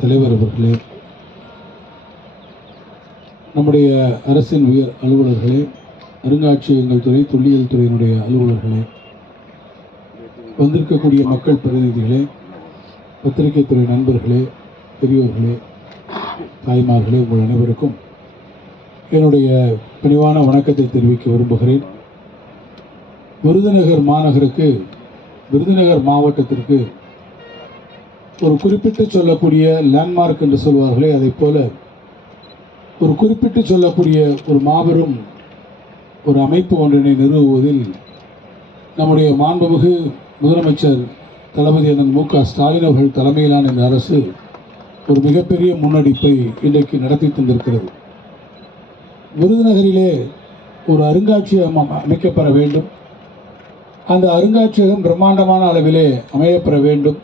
தலைவர் அவர்களே, நம்முடைய அரசின் உயர் அலுவலர்களே, அருங்காட்சியகங்கள் துறை, தொல்லியல் துறையினுடைய அலுவலர்களே, வந்திருக்கக்கூடிய மக்கள் பிரதிநிதிகளே, பத்திரிகை துறை நண்பர்களே, பெரியோர்களே, தாய்மார்களே, உங்கள் அனைவருக்கும் என்னுடைய பணிவான வணக்கத்தை தெரிவிக்க விரும்புகிறேன். விருதுநகர் மாவட்டத்திற்கு ஒரு குறிப்பிட்டு சொல்லக்கூடிய லேண்ட்மார்க் என்று சொல்வார்களே, அதை போல ஒரு குறிப்பிட்டு சொல்லக்கூடிய ஒரு மாபெரும் ஒரு அமைப்பு ஒன்றினை நிறுவுவதில் நம்முடைய மாண்புமிகு முதலமைச்சர் தளபதி அண்ணன் மு.க. ஸ்டாலின் அவர்கள் தலைமையிலான இந்த அரசு ஒரு மிகப்பெரிய முன்னெடுப்பை இன்றைக்கு நடத்தி தந்திருக்கிறது. விருதுநகரிலே ஒரு அருங்காட்சியகம் அமைக்கப்பெற வேண்டும். அந்த அருங்காட்சியகம் பிரம்மாண்டமான அளவிலே அமையப்பெற வேண்டும்.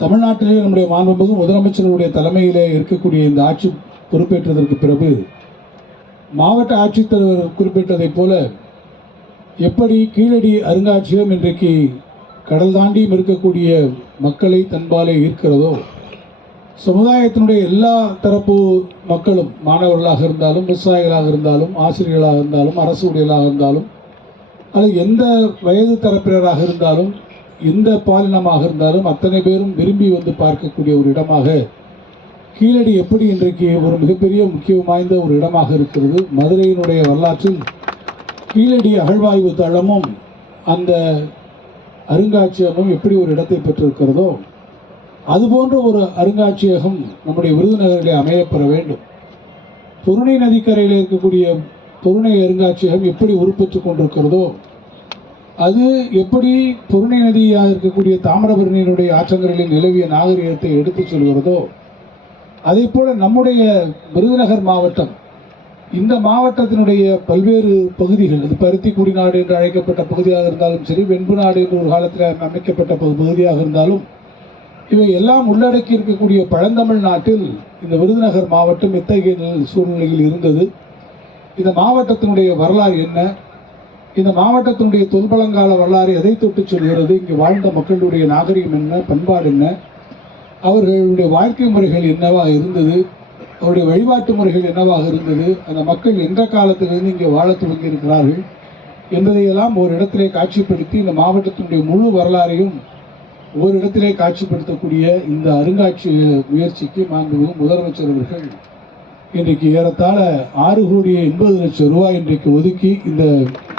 தமிழ்நாட்டிலே நம்முடைய மாண்புமிகு முதலமைச்சருடைய தலைமையிலே இருக்கக்கூடிய இந்த ஆட்சி பொறுப்பேற்றதற்கு பிறகு மாவட்ட ஆட்சித்தலைவர் குறிப்பிட்டதைப் போல எப்படி கீழடி அருங்காட்சியகம் இன்றைக்கு கடல் தாண்டியும் இருக்கக்கூடிய மக்களை தன்பாலே ஈர்க்கிறதோ, சமுதாயத்தினுடைய எல்லா தரப்பு மக்களும், மாணவர்களாக இருந்தாலும், விவசாயிகளாக இருந்தாலும், ஆசிரியர்களாக இருந்தாலும், அரசு ஊழியர்களாக இருந்தாலும், அல்லது எந்த வயது தரப்பினராக இருந்தாலும், எந்த பாலினமாக இருந்தாலும் அத்தனை பேரும் விரும்பி வந்து பார்க்கக்கூடிய ஒரு இடமாக கீழடி எப்படி இன்றைக்கு ஒரு மிகப்பெரிய முக்கியம் வாய்ந்த ஒரு இடமாக இருக்கிறது. மதுரையினுடைய வரலாற்றில் கீழடி அகழ்வாய்வு தளமும் அந்த அருங்காட்சியகமும் எப்படி ஒரு இடத்தை பெற்றிருக்கிறதோ, அதுபோன்ற ஒரு அருங்காட்சியகம் நம்முடைய விருதுநகரிலே அமையப்பெற வேண்டும். பொருணை நதிக்கரையில் இருக்கக்கூடிய பொருணை அருங்காட்சியகம் எப்படி உருப்பெற்று கொண்டிருக்கிறதோ, அது எப்படி பொருணை நதியாக இருக்கக்கூடிய தாமிரபரணியினுடைய ஆற்றங்கரையில் நிலவிய நாகரிகத்தை எடுத்துச் சொல்கிறதோ, அதே போல நம்முடைய விருதுநகர் மாவட்டம், இந்த மாவட்டத்தினுடைய பல்வேறு பகுதிகள், இது பருத்தி குடிநாடு என்று அழைக்கப்பட்ட பகுதியாக இருந்தாலும் சரி, வெண்பு நாடு என்று ஒரு காலத்தில் அமைக்கப்பட்ட பகுதியாக இருந்தாலும், இவை எல்லாம் உள்ளடக்கி இருக்கக்கூடிய பழந்தமிழ் நாட்டில் இந்த விருதுநகர் மாவட்டம் எத்தகைய சூழ்நிலையில் இருந்தது, இந்த மாவட்டத்தினுடைய வரலாறு என்ன, இந்த மாவட்டத்தினுடைய தொல்பழங்கால வரலாறு எதை தொட்டு சொல்கிறது, இங்கு வாழ்ந்த மக்களுடைய நாகரிகம் என்ன, பண்பாடு என்ன, அவர்களுடைய வாழ்க்கை முறைகள் என்னவாக இருந்தது, அவருடைய வழிபாட்டு முறைகள் என்னவாக இருந்தது, அந்த மக்கள் எந்த காலத்திலிருந்து இங்கே வாழ துவங்கி இருக்கிறார்கள் என்பதையெல்லாம் ஒரு இடத்திலே காட்சிப்படுத்தி இந்த மாவட்டத்தினுடைய முழு வரலாறையும் ஒரு இடத்திலே காட்சிப்படுத்தக்கூடிய இந்த அருங்காட்சியக முயற்சிக்கு மாண்புமிகு முதலமைச்சர் அவர்கள் இன்றைக்கு ஏறத்தாழ 6,80,00,000 ரூபாய் இன்றைக்கு ஒதுக்கி இந்த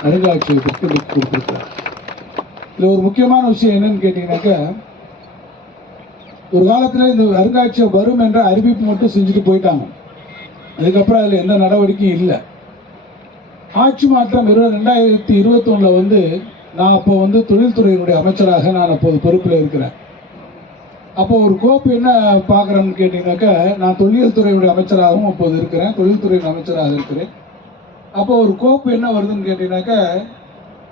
அருங்காட்சியகத்திற்கு இன்றைக்கு கொடுத்திருக்கிறார். இதில் ஒரு முக்கியமான விஷயம் என்னன்னு கேட்டீங்கன்னாக்கா, ஒரு காலத்தில் இந்த அருங்காட்சியகம் வரும் என்ற அறிவிப்பு மட்டும் செஞ்சுட்டு போயிட்டாங்க. அதுக்கப்புறம் அதில் எந்த நடவடிக்கையும் இல்லை. ஆட்சி மாற்றம் 2021 வந்து நான் அப்போ வந்து தொழில்துறையினுடைய அமைச்சராக நான் அப்போது பொறுப்பில் இருக்கிறேன். அப்போ ஒரு கோப்பு என்ன பார்க்குறேன்னு கேட்டிங்கனாக்கா, நான் தொல்லியல் துறையுடைய அமைச்சராகவும் அப்போது இருக்கிறேன், தொழில்துறையின் அமைச்சராக இருக்கிறேன். அப்போ ஒரு கோப்பு என்ன வருதுன்னு கேட்டிங்கனாக்கா,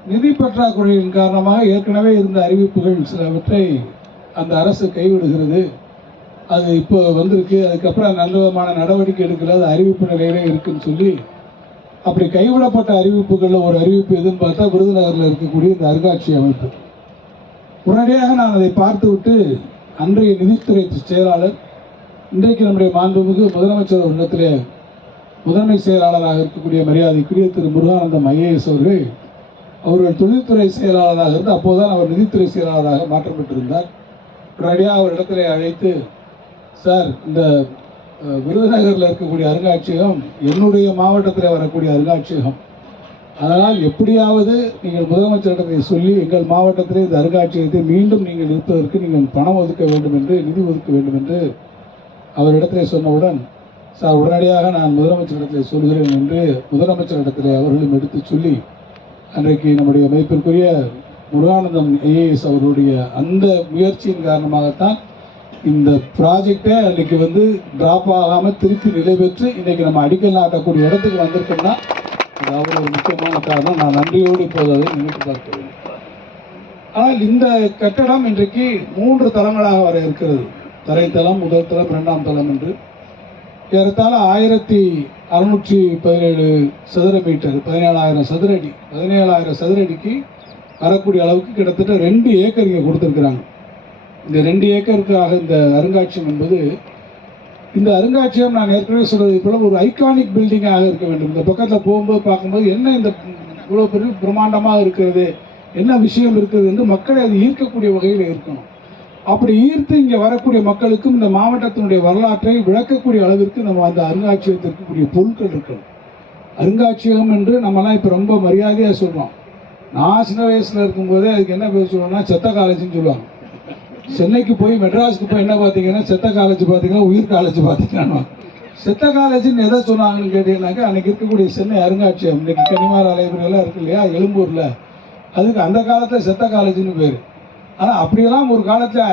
நிதி பற்றாக்குறையின் காரணமாக ஏற்கனவே இருந்த அறிவிப்புகள் சிலவற்றை அந்த அரசு கைவிடுகிறது, அது இப்போ வந்திருக்கு, அதுக்கப்புறம் நல்ல விதமான நடவடிக்கை எடுக்கல, அது அறிவிப்பு நிலையிலே இருக்குன்னு சொல்லி, அப்படி கைவிடப்பட்ட அறிவிப்புகளில் ஒரு அறிவிப்பு எதுன்னு பார்த்தா விருதுநகரில் இருக்கக்கூடிய இந்த அருங்காட்சி அமைப்பு. உடனடியாக நான் அதை பார்த்து விட்டு அன்றைய நிதித்துறை செயலாளர், இன்றைக்கு நம்முடைய மாண்புமிகு முதலமைச்சர் அவர்களிடத்திலே முதன்மை செயலாளராக இருக்கக்கூடிய மரியாதைக்குரிய திரு முருகானந்தம் ஐஏஎஸ் அவர்கள் தொழில்துறை செயலாளராக இருந்து அப்போதுதான் அவர் நிதித்துறை செயலாளராக மாற்றம் பெற்றிருந்தார். உடனடியாக அவர் இடத்திலே அழைத்து, சார், இந்த விருதுநகரில் இருக்கக்கூடிய அருங்காட்சியகம் என்னுடைய மாவட்டத்தில் வரக்கூடிய அருங்காட்சியகம், அதனால் எப்படியாவது நீங்கள் முதலமைச்சரிடத்தை சொல்லி எங்கள் மாவட்டத்திலே இந்த அருங்காட்சியகத்தை மீண்டும் நீங்கள் நிறுத்துவதற்கு நீங்கள் பணம் ஒதுக்க வேண்டும் என்று, நிதி ஒதுக்க வேண்டும் என்று அவரிடத்திலே சொன்னவுடன், சார், உடனடியாக நான் முதலமைச்சரிடத்தில் சொல்கிறேன் என்று முதலமைச்சரிடத்திலே அவர்களும் எடுத்து சொல்லி, அன்றைக்கு நம்முடைய மதிப்பிற்குரிய முருகானந்தம் ஐஏஎஸ் அவர்களுடைய அந்த முயற்சியின் காரணமாகத்தான் இந்த ப்ராஜெக்டை அன்றைக்கி வந்து ட்ராப் ஆகாமல் திருப்பி நிலை பெற்று இன்றைக்கி நம்ம அடிக்கல் நாட்டக்கூடிய இடத்துக்கு வந்திருக்கோம்னா அது அவ்வளோ ஒரு முக்கியமான காரணம். நான் நன்றியோடு இப்போது அதை நினைத்து பார்க்கிறேன். ஆனால் இந்த கட்டடம் இன்றைக்கு 3 தளங்களாக வர இருக்கிறது. தரைத்தளம், முதல் தளம், 2ஆம் தளம் என்று ஏறத்தாழ 1617 சதுர மீட்டர், 17,000 சதுர அடி, 17,000 சதுர அடிக்கு வரக்கூடிய அளவுக்கு கிட்டத்தட்ட 2 ஏக்கர் இங்கே கொடுத்துருக்குறாங்க. இந்த 2 ஏக்கருக்காக இந்த அருங்காட்சியகம் என்பது, இந்த அருங்காட்சியகம் நான் ஏற்கனவே சொல்வது போல ஒரு ஐகானிக் பில்டிங்காக இருக்க வேண்டும். இந்த பக்கத்தில் போகும்போது பார்க்கும்போது என்ன இந்த இவ்வளோ பெரிய பிரம்மாண்டமாக இருக்கிறது, என்ன விஷயம் இருக்குது என்று மக்களை அது ஈர்க்கக்கூடிய வகையில் இருக்கணும். அப்படி ஈர்த்து இங்கே வரக்கூடிய மக்களுக்கும் இந்த மாவட்டத்தினுடைய வரலாற்றை விளக்கக்கூடிய அளவிற்கு நம்ம அந்த அருங்காட்சியகத்தில் இருக்கக்கூடிய பொருட்கள் இருக்கணும். அருங்காட்சியகம் என்று நம்மலாம் இப்போ ரொம்ப மரியாதையாக சொல்கிறோம். நான் சின்ன வயசில் இருக்கும்போதே அதுக்கு என்ன பேர் சொல்லுவோம்னா செத்த காலேஜ்னு சொல்லுவாங்க. சென்னைக்கு போய் மெட்ராஸுக்கு போய் என்ன பார்த்தீங்கன்னா செத்த காலேஜ் பார்த்தீங்கன்னா உயிர் காலேஜ் பார்த்தீங்கன்னா, செத்த காலேஜ்னு எதை சொன்னாங்கன்னு கேட்டீங்கன்னாக்கா அன்றைக்கி இருக்கக்கூடிய சென்னை அருங்காட்சியகம், இன்றைக்கி கனிமாரா லைப்ரரியெல்லாம் இருக்கு இல்லையா எழும்பூரில், அதுக்கு அந்த காலத்தில் செத்த காலேஜ்னு பேர். ஆனால் அப்படியெல்லாம் ஒரு காலத்தில்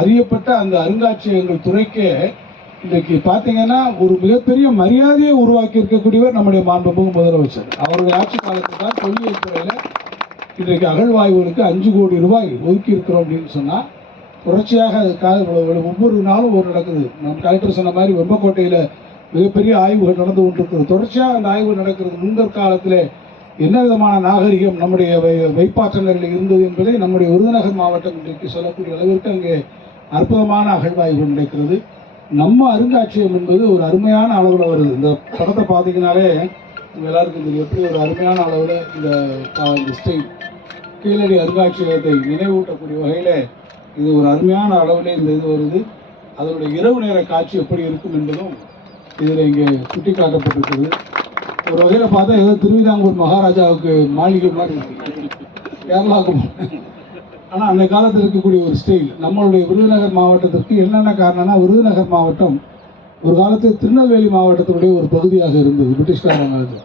அறியப்பட்ட அந்த அருங்காட்சியகங்கள் துறைக்கே இன்றைக்கு பார்த்தீங்கன்னா ஒரு மிகப்பெரிய மரியாதையை உருவாக்கி இருக்கக்கூடியவர் நம்முடைய மாண்புமிகு முதலமைச்சர். அவருடைய ஆட்சி காலத்தில் தான் தொல்லியல் துறையில் இன்றைக்கு அகழ்வாய்வுகளுக்கு 5 கோடி ரூபாய் ஒதுக்கி இருக்கிறோம் அப்படின்னு சொன்னால், தொடர்ச்சியாக அதுக்காக ஒவ்வொரு நாளும் ஒரு நடக்குது. நம்ம கலெக்டர் சொன்ன மாதிரி வெம்பக்கோட்டையில் மிகப்பெரிய ஆய்வுகள் நடந்து கொண்டிருக்கிறது. தொடர்ச்சியாக அந்த ஆய்வு நடக்கிறது. முன்கற்காலத்தில் என்ன விதமான நாகரிகம் நம்முடைய வைப்பாற்றங்களில் இருந்தது என்பதை நம்முடைய விருதுநகர் மாவட்டம் இன்றைக்கு சொல்லக்கூடிய அளவிற்கு அங்கே அற்புதமான அகழ்வாய்வு நடக்கிறது. நம்ம அருங்காட்சியகம் என்பது ஒரு அருமையான அளவில் வருது. இந்த படத்தை பார்த்தீங்கன்னாலே எல்லாருக்கும் தெரியும் எப்படி ஒரு அருமையான அளவில் இந்த ஸ்டைல் கீழடி அருங்காட்சியகத்தை நினைவூட்டக்கூடிய வகையில் இது ஒரு அருமையான அளவில் இந்த இது வருது. அதனுடைய இரவு நேர காட்சி எப்படி இருக்கும் என்பதும் இதில் இங்கே சுட்டி காட்டப்பட்டிருக்கிறது. ஒரு வகையில் பார்த்தா ஏதோ திருவிதாங்கூர் மகாராஜாவுக்கு மாளிகை மாதிரி இருக்கு, கேரளாவுக்கு. ஆனால் அந்த காலத்தில் இருக்கக்கூடிய ஒரு ஸ்டைல் நம்மளுடைய விருதுநகர் மாவட்டத்திற்கு என்னென்ன காரணம்னா, விருதுநகர் மாவட்டம் ஒரு காலத்தில் திருநெல்வேலி மாவட்டத்தினுடைய ஒரு பகுதியாக இருந்தது பிரிட்டிஷ்காரங்களுக்கு.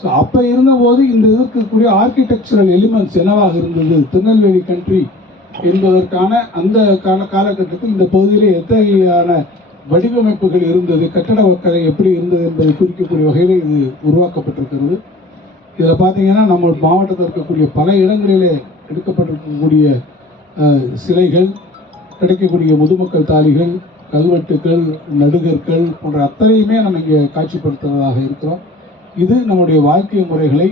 ஸோ அப்போ இருந்தபோது இந்த இருக்கக்கூடிய ஆர்கிடெக்சரல் எலிமெண்ட்ஸ் என்னவாக இருந்தது, திருநெல்வேலி கண்ட்ரி என்பதற்கான அந்த காலகட்டத்தில் இந்த பகுதியில் எத்தகையான வடிவமைப்புகள் இருந்தது, கட்டடக்கலை எப்படி இருந்தது என்பதை குறிக்கக்கூடிய வகையில் இது உருவாக்கப்பட்டிருக்கிறது. இதில் பார்த்தீங்கன்னா நம்ம மாவட்டத்தில் இருக்கக்கூடிய பல இடங்களிலே எடுக்கப்பட்டிருக்கக்கூடிய சிலைகள், கிடைக்கக்கூடிய முதுமக்கள் தாலிகள், கல்வெட்டுக்கள், நடுகர்கள் போன்ற அத்தனையுமே நம்ம இங்கே காட்சிப்படுத்துவதாக இருக்கிறோம். இது நம்முடைய வாழ்க்கை முறைகளை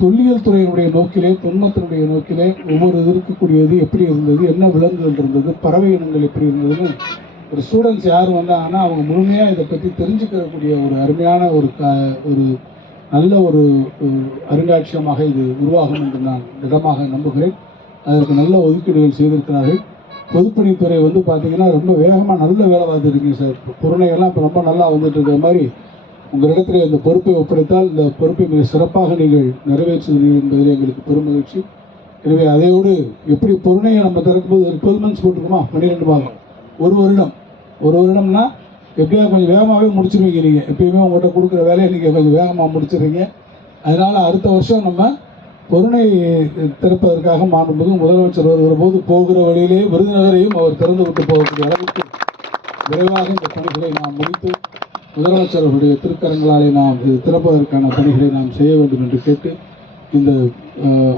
தொல்லியல் துறையினுடைய நோக்கிலே, தொன்மத்தினுடைய நோக்கிலே ஒவ்வொரு இருக்கக்கூடியது எப்படி இருந்தது, என்ன விலங்குகள் இருந்தது, பறவை இனங்கள் எப்படி இருந்ததுன்னு ஒரு ஸ்டூடெண்ட்ஸ் யார் வந்தாங்கன்னா அவங்க முழுமையாக இதை பற்றி தெரிஞ்சுக்கக்கூடிய ஒரு அருமையான ஒரு நல்ல ஒரு அருங்காட்சியகமாக இது உருவாகும் என்று நான் திடமாக நம்புகிறேன். அதற்கு நல்ல ஒதுக்கீடுகள் செய்திருக்கிறார்கள். பொதுப்பணித்துறை பார்த்தீங்கன்னா ரொம்ப வேகமாக நல்ல வேலை பார்த்துருக்கீங்க சார். பொருளைகள்லாம் இப்போ ரொம்ப நல்லா வந்துட்டு இருக்கிற மாதிரி உங்களிடத்தில் இந்த பொறுப்பை ஒப்படைத்தால் இந்த பொறுப்பை மிக சிறப்பாக நீங்கள் நிறைவேற்றுவீர்கள் என்பதில் எங்களுக்கு பெருமகிழ்ச்சி. எனவே அதையோடு எப்படி பொருணையை நம்ம திறக்கும்போது 12 months போட்டுருக்குமா, 12 மாதம், ஒரு வருடம்னா எப்படியா கொஞ்சம் வேகமாகவே முடிச்சிருவீங்க. நீங்கள் எப்பயுமே உங்கள்கிட்ட கொடுக்குற வேலையை நீங்கள் கொஞ்சம் வேகமாக முடிச்சிடுறீங்க. அதனால் அடுத்த வருஷம் நம்ம பொருணை திறப்பதற்காக மாண்புமிகு முதலமைச்சர் வருகிற போது போகிற வழியிலே விருதுநகரையும் அவர் திறந்து விட்டு போகக்கூடிய அளவுக்கு விரைவாக இந்த பணிகளை நாம் முடித்து முதலமைச்சர் அவருடைய திருக்கரங்களாலே நாம் இது திறப்பதற்கான பணிகளை நாம் செய்ய வேண்டும் என்று கேட்டு இந்த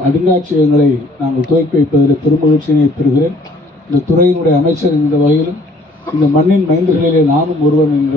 அருங்காட்சியகங்களை நாங்கள் துவக்கி வைப்பதில் பெருமகிழ்ச்சியினை பெறுகிறேன். இந்த துறையினுடைய அமைச்சர் என்ற வகையிலும் இந்த மண்ணின் மைந்தர்களிலே நானும் ஒருவன் என்ற